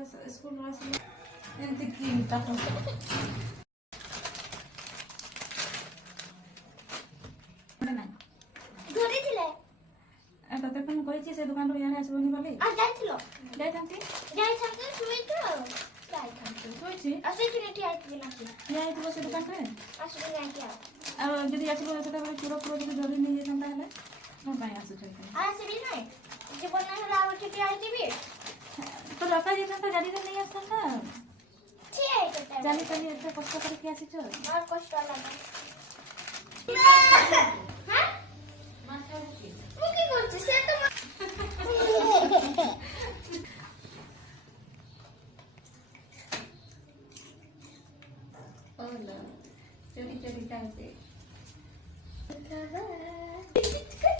স্কুল আসলে এমনি ক্রিম তারপর ধরেছিলে ততক্ষণ কইছি সে দোকানটা জানে আসবনি বলে আর যাইছিল যাইতান্তি তুমি তো যাইতান্তি কইছি আসলে কি আইছিল নাকি যাইতো সে দোকানটা আসলে যাইতি আর যদি আসলো সেটা পুরো পুরো যদি ধরে নিয়ে যেতাম তাহলে ମୋ ପାଇଁ ଆସୁଛ আর আসলে নাই জীবন না হলে আবার ঠিক আইতিবি তো রাখা যেতাম গাড়িতে নেই আসতাম না ঠিক আছে জানি তাহলে এত কষ্ট করে কি আসিছ আর কষ্ট লাগে হ্যাঁ মাথা বুকি কি করছিস সেটা